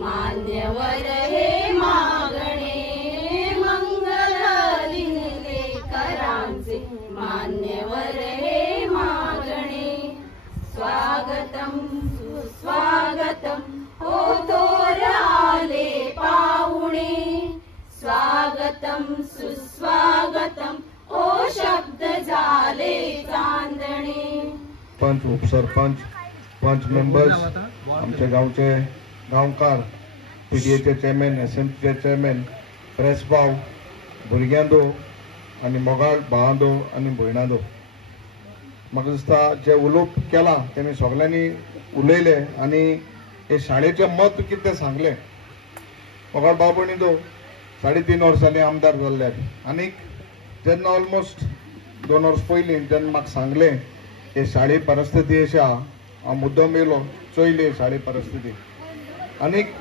मान्यवर हे मागणे मंगल दिनले करांचे मान्यवर हे मागणे स्वागतम सुस्वागतम हो थोर आले पाहुणे स्वागतम सुस्वागतम ओ शब्द झाले चांदणे पंच उपसरपंच पंच मेंबर्स आमच्या गावचे गांवकार पीडीएचे चेअरमॅन एसएमसीचे चेअरमॅन प्रेस भाव भुरग्यांदो आनी मोगाळ भावांदो आनी भयणांदो म्हाका दिसता जे उलोवप केला तेमी सगळ्यांनी उलयले आनी हे शाळेचे मत कितें तें सांगले मोगाळ भाव भयणींदो 3.5 वर्सांनी आमदार जाल्ल्यात आनीक जेन्ना ऑलमोस्ट 2 वर्स पयलीं जेन्ना म्हाका सांगलें हे शाळे परिस्थिती अशी आहा हांव मुद्दम येयलो चोयली शाळे परिस्थिती आनीक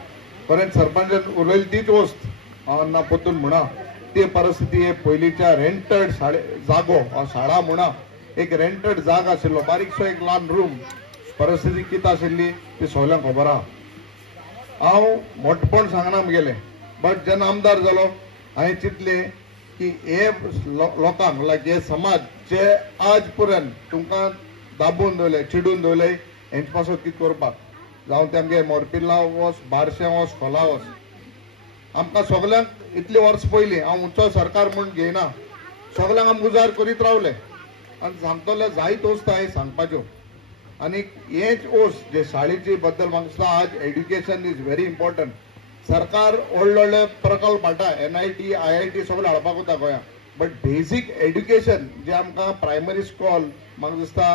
परत सरपंचान उलयली तीच वस्त हांव ना पोतून म्हणा ती परिस्थिती हे पयलींच्या रेंटड शाळे जागो शाळा म्हणा एक रेंटड जाग आशिल्लो बारीकसो एक ल्हान रूम परिस्थिती कितें आशिल्ली ती सगळ्यांक खबर आहा हांव मोठपण सांगना गेलें बट जेन्ना आमदार जालो हांवें चिंतलें की हे लोकांक लायक हे समाज जे आज पर्यंत तुमकां दाबून दवरले चिडून दवरले हेंचे पासून कितें करपाक जावं तेमगे मोरपिल्ला वच बारशें वच खोला वच आमकां सगळ्यांक इतले वर्स पयलीं हांव उंचो सरकार म्हूण घेयना सगळ्यांक आमी उजार करीत रावले आनी सांगतले जायत वस्त हांवें सांगपाच्यो आनीक हेच वस्त जे शाळेची बद्दल म्हाका दिसता आज एड्युकेशन इज व्हेरी इम्पॉर्टंट सरकार व्हडले व्हडले प्रकल्प हाडटा NIT IIT सगळे हाडपाक वता गोंयांत बट बेसीक एड्युकेशन जे आमकां प्रायमरी स्कूल म्हाका दिसता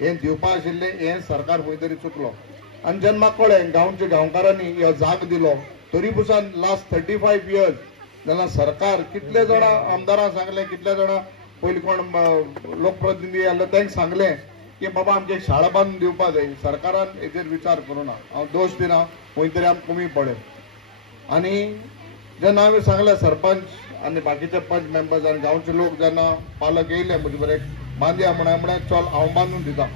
हें दिवपा आशिल्लें हें सरकार खंय तरी चुकलो आनी जेन्ना म्हाका कळ्ळें गांवच्या गांवकारांनी हो जाग दिलो तरी पसून लास्ट 35 इयर्स जाल्यार सरकार कितले जाणां आमदारांक सांगलें कितले जाणां पयलीं कोण लोकप्रतिनिधी आसले तांकां सांगलें की बाबा आमची शाळा बांदून दिवपा जाय सरकारान हेजेर विचार करूना हांव दोश दिना खंय तरी आमकां कमी पडे आनी जेन्ना हांवें सांगलें सरपंच आनी बाकीचे पंच मेंबर्स आनी गांवचे लोक जेन्ना पालक येयले म्हजे बरें बांदया म्हणे चल हांव बांदून दिता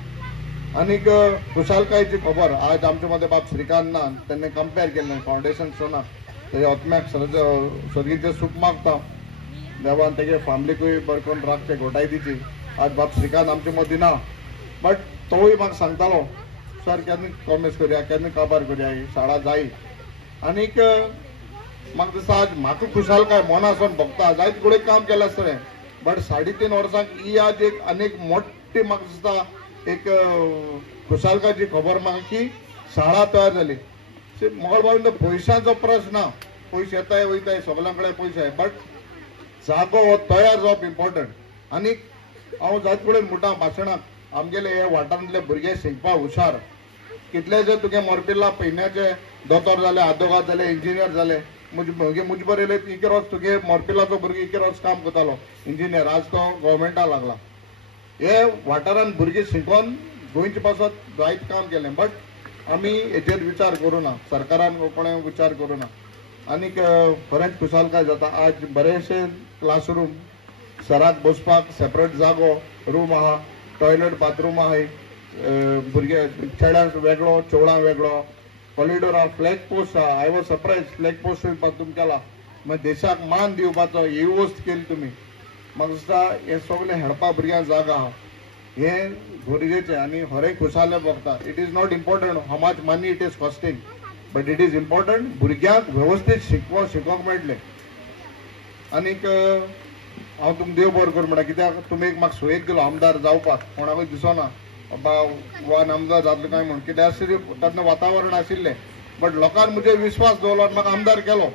आनीक खुशालकायेची खबर आज आमचे मदें बाब श्रीकांत ना तेणें कंपेर केल्लें फावंडेशन सोना तेजे आत्म्याक सर्गीचे सूख मागता देवान तेगे फॅमिलीकूय बरें करून राखचे घोटाय दिची आज बाब श्रीकांत आमचे मदीं ना बट तोय म्हाका सांगतालो सर केन्ना कॉमेस करया केन्ना काबार करया ही शाळा जाय आनीक म्हाका दिसता आज म्हाका खुशालकाय मनासून भोगता जायत फुडें काम केलें आसतलें बट 3.5 वर्सांक ही आज एक आनीक मोठी म्हाका दिसता एक खुशालकाची खबर म्हाका की शाळा तयार जाली मोगळ बाबा पयशांचो प्रश्न ना पयशे येताय वयताय सगळ्यां कडेन पयशे आसाय बट जागो हो तयार जावप इम्पॉर्टंट आनीक हांव जायत फुडें म्हणटा भाशणाक आमगेले हे वाठारांतले भुरगे शिकपा हुशार कितलेशे तुगे मोरपिल्ला पयण्याचे दोतोर जाले आदोगाद जाले इंजिनियर जाले मुजे बरें येयले इके रोज तुगे मोरपिल्लाचो भुरगो इके रोज काम करतालो इंजिनियर आज तो गव्हर्मेंटा लागला हे वाठारांत भुरगे शिकोवन गोंयचे पासत जायत काम केलें बट आमी हेचेर विचार करूना सरकारान कोणें विचार करूना आनीक खरेंच खुशालकाय जाता आज बरेचशे क्लासरूम सराक बसपाक सेपरेट जागो रूम आहा टॉयलेट बाथरूम आहाय भुरगे चेड्यांक वेगळो चेवळांक वेगळो कॉरिडोर आहा फ्लॅग पोस्ट आहा I was surprise flag post तुमी केला मागीर देशाक मान दिवपाचो ही वस्त केली तुमी म्हाका दिसता हे सगळें हेडपा भुरग्यांक जागा आहा हे गरजेचें आनी खरें खुशाले भोगता it is not important how much money it is costing but it is important भुरग्यांक वेवस्थीत शिकोवंक मेळटलें आनीक हांव तुमकां देव बरो करूं म्हणटा कित्याक तुमी म्हाका सोयेक दिलो आमदार जावपाक कोणाकूय दिसना बाबा वन आमदार जातलो काय म्हणून कित्याक तेन्ना वातावरण आशिल्लें बट लोकांनी म्हजे विश्वास दवरलो म्हाका आमदार केलो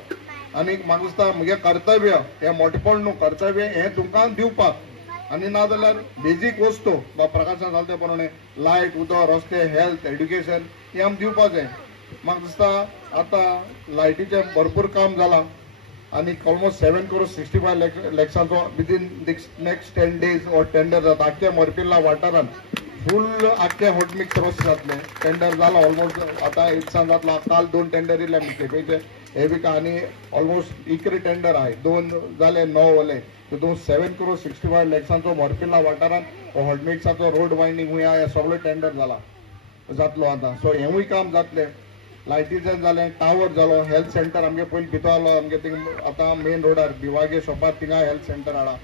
आनीक म्हाका दिसता म्हगे कर्तव्य हें मोठेपण न्हू कर्तव्य हें तुमकां दिवपाक आनी ना जाल्यार बेजीक वस्तू बा प्रकाशान जालें ते प्रमाणे लायट उदक रस्ते हेल्थ एड्युकेशन हें आमी दिवपाक जाय म्हाका दिसता आतां लायटीचें भरपूर काम जालां आनी ऑलमोस्ट 7 crore 65 lakhsanचो विदीन नेक्स्ट 10 days हो टेंडर जाता आख्ख्या मोरपिल्ला वाठारांत फूल आख्खे हॉट मिक्स रस जातले टेंडर जाला ऑलमोस्ट आतां इट्सान जातला काल 2 टेंडर येयले केपेचे हे बी आनी ऑलमोस्ट इकरे टेंडर आहाय 2 जाले 9 वले तितून 7 crore 65 lakhsanचो मोरपिल्ला वाठारांत हो हॉट मिक्साचो रोड वायंडींग हुंय हे सगळे टेंडर जाला जातलो आतां सो हेवूय काम जातलें लायटीचें जालें, टावर जालो, हेल्थ सेंटर आमगे पयलीं भितर आलो, आमगे थिंग आतां मेन रोडार बिवागे शॉपार थिंगा हेल्थ सेंटर हाडा.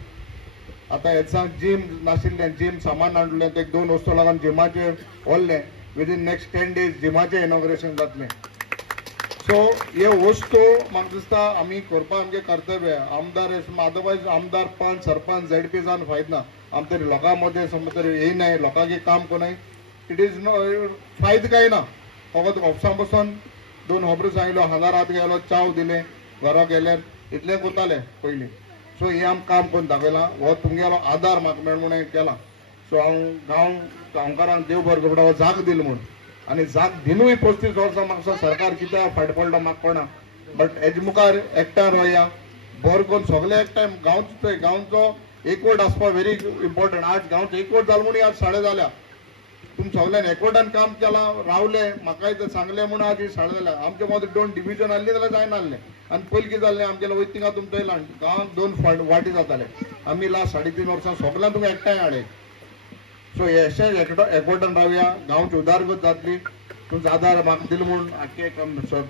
आतां हेल्थाक जिम नाशिल्लें, जिम सामान हाडलें, ते 2 वस्तू लागून जिमाचें व्हरलें. विदीन नेक्स्ट 10 days जिमाचें इनॉग्रेशन जातलें. सो हे वस्तू म्हाका दिसता आमी करपा आमगे कर्तव्य. आमदार अदरवायज आमदार पंच सरपंच ZP जावन फायदो ना. आम तरी लोकां मदें समज तरी येयनाय, लोकांक काम कोनाय, इट इज नो फायदो काय ना. फकत ऑफिसान बसून 2 खबरो सांगलो, हजार हात गेलो, चाव दिलें, घरा गेले, इतलें कोतालें पयलीं. सो हे आमी काम करून दाखयलां. हो तुमगेलो आदार म्हाका मेळ म्हणून केला. सो हांव गांवकारांक देव बरें करूं, हो जाग दिलो म्हूण. आनी जाग दिनूय 35 वर्सां म्हाका सरकार कित्याक फाट पडलो म्हाका कळना. बट हेजे मुखार एकठांय रावया, बरें करून सगळे एकठांय. गांवचो एकवट आसपा व्हेरी इम्पॉर्टंट. आज गांवचो एकवट जालो म्हणून आज शाळे जाल्या. तुमी सगळ्यान एकवटान काम केलां, रावले, म्हाकाय ते सांगले म्हणून आज ही शाळा जाल्या. आमचे मदीं 2 डिव्हिजन आहली जाल्यार जायनासलें. आनी पयलीं कितें जाल्लें, आमगेलें वयतिंगा तुमच्या गांवांत 2 वाटी जाताले. आमी लास्ट 3.5 वर्सां सगळ्यांक तुमी एकठांय हाडले. सो अशें एकवटान रावया, गांवची उदारगत जातली. तुमचो आदार म्हाका दिलो म्हूण आख्खे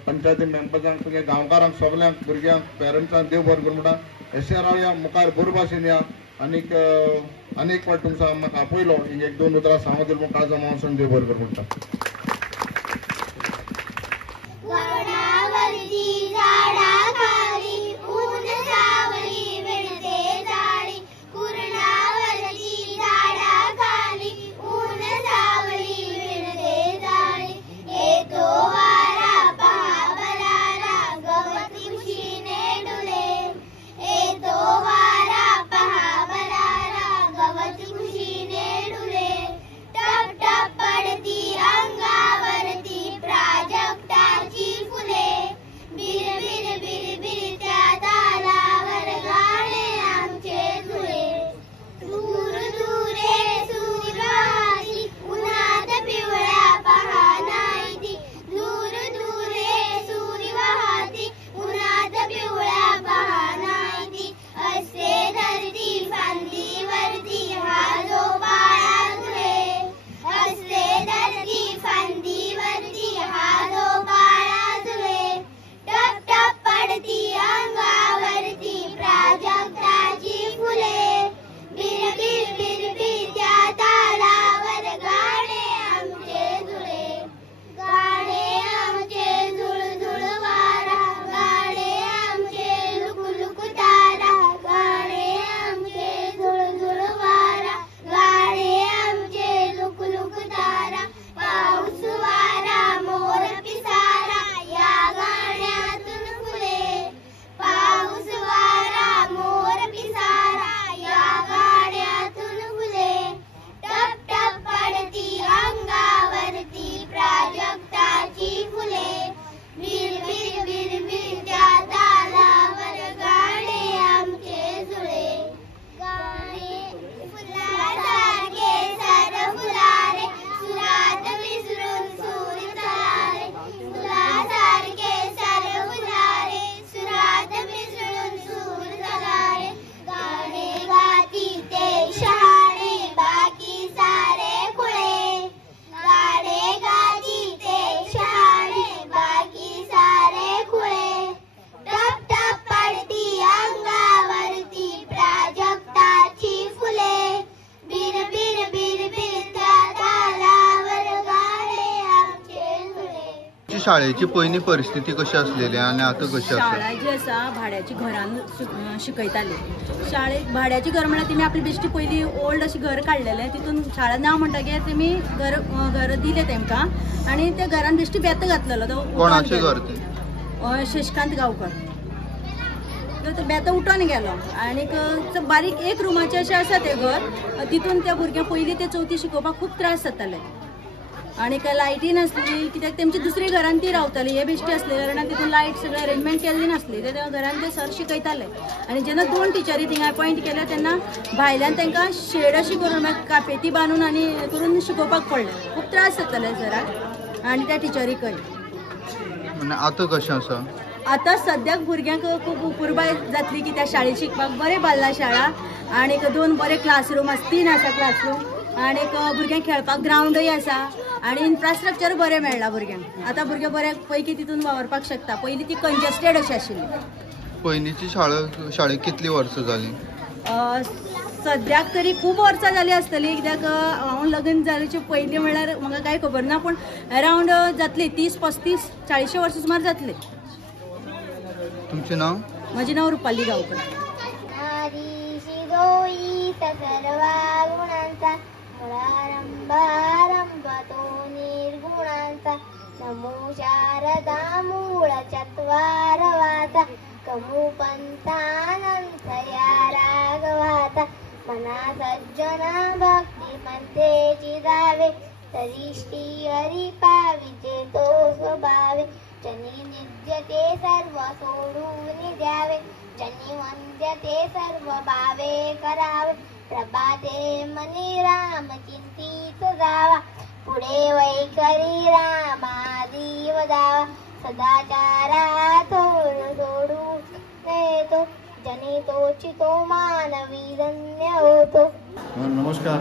पंचायती मेंबर्सांक, तुमगे गांवकारांक, सगळ्यांक, भुरग्यांक, पेरंट्सांक देव बरें करूं म्हणटा. अशें रावया, मुखार बरे भाशेन या. आनीक फावट तुमकां म्हाका आपयलो, हिंग 1-2 उतरां सांगून दिलो म्हूण काळजा मावसून देव बरें करूं म्हणटा. शाळेची पयली परिस्थिती कशी आसलेली आणि आता कशी आसा? शाळा जी आसा भाड्याची घरान शिकयताली. शाळेक भाड्याची घर म्हळ्यार तेमी आपली बेश्टी पयली ओल्ड अशी घर काडलेले, तितून शाळा ना म्हणटकीर तेमी घर दिले तेमकां आनी त्या घरान बेश्टी बेत घातलेलो. कोणाचें घर ते? शशिकांत गांवकर. तो बेत उठोन गेलो आनीक बारीक 1 रुमाचें अशें आसा तें घर. तितून त्या भुरग्यांक पयली ते 4थी शिकोवपाक खूब त्रास जाताले आनीक लायटी नासली, कित्याक तेमची दुसरी घरान ती रावताली. हे बेश्टी आसले कारणान तितून लायट सगळें अरेंजमेंट केल्ली नासली. त्या घरान ते सर शिकयताले आनी जेन्ना 2 टिचरी थिंगा अपॉयंट केले तेन्ना भायल्यान तांकां शेड अशी करून कापेती बांदून आनी करून शिकोवपाक पडलें. खूब त्रास जाताले सराक आनी त्या टिचरीकय. आतां कशें आसा? आतां सद्याक भुरग्यांक खूब उपुरबाय जातली, की त्या शाळेत शिकपाक बरें बांदला शाळा आनीक 2 बरे क्लासरूम आसा, 3 आसा क्लासरूम आनीक भुरग्यांक खेळपाक ग्रावंडूय आसा आणि इन्फ्रास्ट्रक्चर बरें मेळ्ळां भुरग्यांक. आतां भुरगे बऱ्या पैकी तितून वावरपाक शकता. पयलीं ती कंजेस्टेड अशी आशिल्ली. पयलींची शाळेक कितली वर्सां जालीं? सद्याक तरी खूब वर्सां जालीं आसतलीं, कित्याक हांव लग्न जावचे पयलीं म्हणल्यार म्हाका कांय खबर ना, पूण अरावंड जातली 30-35-40 वर्सां सुमार जातली. तुमचें नांव? म्हजें नांव रुपाली गांवकर. नमो शारदा मूळ चत्वारवाता कमू पंथानंतया रागवाता मना सज्जना भक्ती पंथेची जावे तरिष्टी हरी पाविचे तो स्वभावे जनी नित्यते सर्व सोडून द्यावे जनी वंद्यते सर्व भावे करावे प्रभाते मनी राम चिंतित जावा पुढे वैखरी रामादीव जावा सदाचारा थोर सोडू नेतो जनी तोचितो मानवी धन्य होतो. नमस्कार.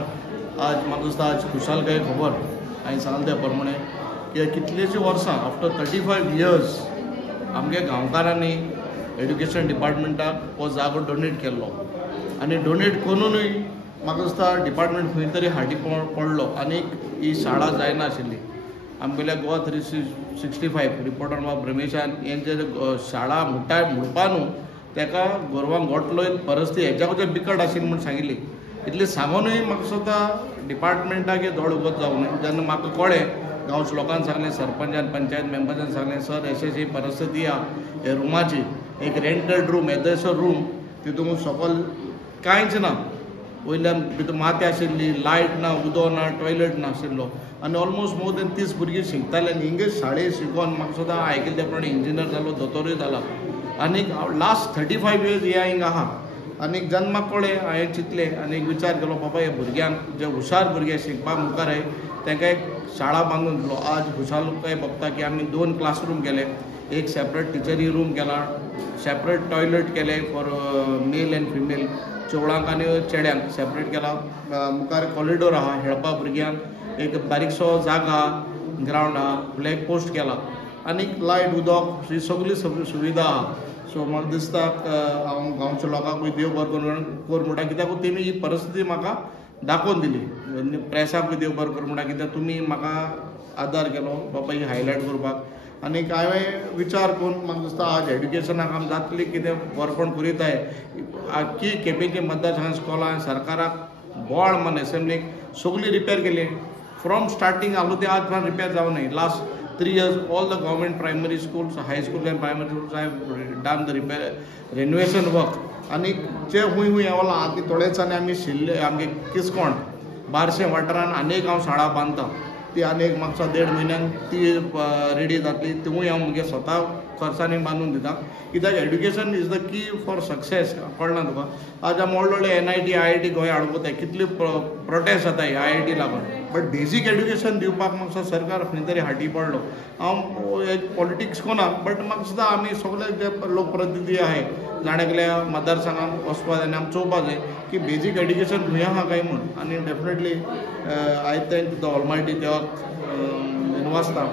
आज म्हाका आज खुशालकाय खबर हांवें सांगले त्या प्रमाणे की कितलेशे वर्सां आफ्टर 35 years आमगे गांवकारांनी एड्युकेशन डिपार्टमेंटाक हो जागो डोनेट केल्लो आनी डोनेट करूनय म्हाका दिसता डिपार्टमेंट खंय तरी हाटी पडलो आनी ही शाळा जायना आशिल्ली. आमगेल्या गोवा 365 रिपोर्टर बाब रमेशान यांचे शाळा म्हणपा न्हू ताका गोरवांक गोठलो परिस्थिती हेच्या बिकट आशिल्ली म्हूण सांगिल्ली. इतलें सांगूनय म्हाका स्वता डिपार्टमेंटाक हे धड उगत जावं न्हय. जेन्ना म्हाका कळ्ळें गांवच्या लोकांक सांगलें, सरपंचान पंचायत मेंबर्सान सांगलें, सर अशी परिस्थिती आहा हे रुमाची, एक रेंटेड रूम येदसर रूम तितून सकयल कांयच ना. वयल्यान भितर माती आशिल्ली, लायट ना, उदक ना, टॉयलेट नाशिल्लो आनी ऑलमोस्ट मोर देन 30 भुरगीं शिकताले आनी हिंगे शाळेंत शिकून म्हाका सुद्दां आयकलें त्या प्रमाणे इंजिनियर जालो, दोतोरूय जाला आनी लास्ट 35 years हे हिंगा आहा. आनी जेन्ना म्हाका कळ्ळें हांवें चिंतलें आनी विचार केलो बाबा हे भुरग्यांक जे हुशार भुरगे शिकपाक मुखार आहाय तांकां एक शाळा बांदून दिलो. आज खुशालकाय बघता की आमी 2 क्लासरूम केले, एक सेपरेट टिचरी रूम केला, सेपरेट टॉयलेट केले फॉर मेल एंड फिमेल, चेवळांक आनी चेड्यांक सेपरेट केला. मुखार कॉरिडोर आहा खेळपा भुरग्यांक, एक बारीकसो जागा आहा, ग्रावंड आहा, फ्लॅग पोस्ट केला आनी लायट उदक ही सगळी सुविधा आहा. सो म्हाका दिसता हांव गांवच्या लोकांकूय देव बरें कर म्हणटा, कित्याक तेमी ही परिस्थिती म्हाका दाखोवन दिली. प्रेसाकूय देव बरें कर म्हणटा, कित्याक तुमी म्हाका आदार केलो बाबा ही हायलायट करपाक. आनी हांवें विचार करून म्हाका दिसता आज एड्युकेशनाक आमी जातली कितें बरेंपण करीताय. की केपेंची मतदारसंघ स्कॉलां सरकाराक बोवाळ मान एसेंब्लीक सगळी रिपेर केली. फ्रॉम स्टार्टींग आहलो ते आज पण रिपेर जावं न्हय. Last 3 years all the government primary schools, high schools and primary schools have done the renovation work. आनी जे खूंय येवला आतां थोडे दिसांनी आमी शिल्ले आमगे किसकोण 1200 वाठारान आनीक हांव शाळा बांदता. ती आनीक म्हाका 1.5 म्हयन्यान ती रेडी जातली. तिवूय हांव म्हगे स्वता खर्चांनी बांदून दिता. कित्याक education is the key for success. कळना तुका आज आमी व्हडले NIT IIT गोंय हाडून कितली प्रोटेस्ट जाता IIT लागून. बट बेजीक एड्युकेशन दिवपाक म्हाका सरकार खंय तरी हाटी पडलो. हांव एक पॉलिटिक्स कोना बट म्हाका सुद्दां आमी सगळे जे लोकप्रतिनिधी आहाय जाणेगल्या मतदारसंघाक वचपा जाय आनी आमी चोवपा जाय की बेजीक एड्युकेशन खंय आहा काय म्हूण. आनी डेफिनेटली आय थँक द ऑलमायटी देवाक वाचता,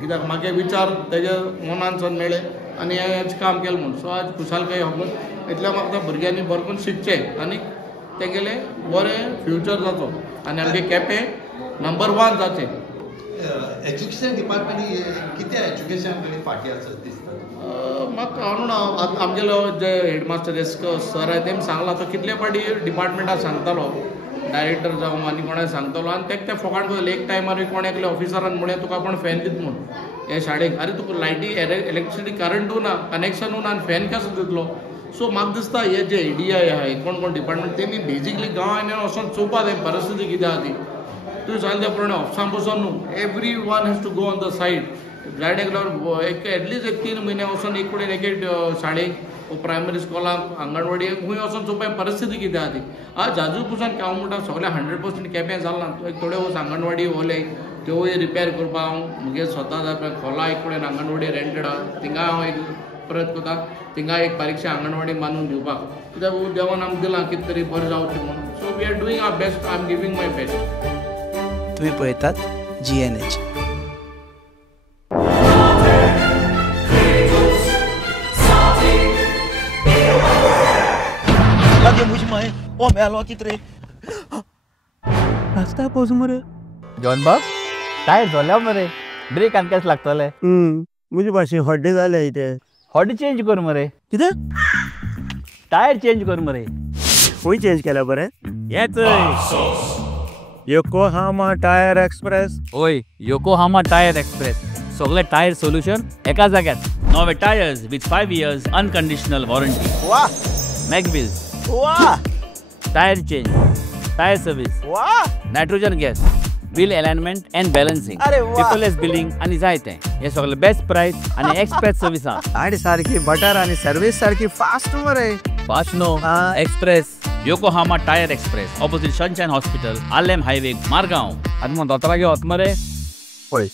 कित्याक म्हाका विचार तेजे मनांतसून मेळ्ळे आनी हें काम केलें म्हूण. सो आज खुशालकाय खबर इतल्या म्हाका भुरग्यांनी बरें करून शिकचें आनी तेगेले बरें फ्युचर जाचो आनी आमगे केपें नंबर 1 जाचें. एज्युकेशन डिपार्टमेंट कितें एज्युकेशन कडेन फाटी आसा दिसता म्हाका हांव न्हू आमगेलो जे हेडमास्टर सर आहाय तेमी सांगला तो कितले फाटी डिपार्टमेंटाक सांगतालो, डायरेक्टर जावं आनी कोणाक सांगतालो आनी तेका ते फकाण करताले. एक टायमार कोण एकले ऑफिसरान म्हळें तुका आपण फॅन दित म्हूण हे शाळेक. अरे तुका लायटी इलेक्ट्रिसिटी करंटू ना, कनेक्शनू ना आनी फॅन कसो दितलो. सो म्हाका दिसता हे जे ADI आहाय कोण डिपार्टमेंट तेमी बेजिकली गांवांनी वचोन चोवपा जाय परिस्थिती कितें आहा ती. तुवें सांगले त्या प्रमाणे ऑफिसान बसून न्हू everyone has to go on the side. जायड्याक लागून एक एटलिस्ट 3 म्हयने वचोन एक कडेन एक शाळेक प्रायमरी स्कूलाक आंगणवाडी खंय वचोन चोवपाक परिस्थिती कितें आहा ती. आज जाजू पुसान हांव म्हणटा सगळे 100% केपें जालां. एक थोडे वच आंगणवाडी व्हरले त्योय रिपेर करपा हांव म्हगे स्वता जाय खोला एक कडेन आंगणवाडी रेंटेड आहा थिंगा हांव एक प्रयत्न करता थिंगा एक बारीकशी आंगणवाडी बांदून दिवपाक. कित्याक देवान आमकां दिलां कितें तरी बरें जावचें म्हणून. So we are doing our best. I am giving my best. तुम्ही पळयतात GNH. Lagi मुझ में ओ मेलो कितरे रास्ता पोज मरे जॉन बाब टायर झाल्या मरे ब्रेक आनी केस लागतले मुझे भाषे हड्डे जाले इथे हॉडी चेंज कर मरे किती टायर चेंज कर मरे होई चेंज केला बरे येच योकोहामा टायर एक्सप्रेस ओय योकोहामा टायर एक्सप्रेस सगळे टायर सोल्यूशन एका जाग्यात नवे tyres with 5 years unconditional warranty वाह मॅगविल्स वाह टायर चेंज टायर सर्विस वाह नायट्रोजन गॅस बिल अलाइनमेंट एंड बॅलन्सिंग अरे वाह. पेपरलेस बिलिंग आणि जायते हे सगळे बेस्ट प्राइस आणि एक्सप्रेस सर्विस गाडी सारखी बटर आणि सर्व्हिस सारखी फास्ट मरे fast no express Yokohama tyre express opposite Sunshine hospital Alem highway Margao आणि मग दोतरा घेवत मरे होय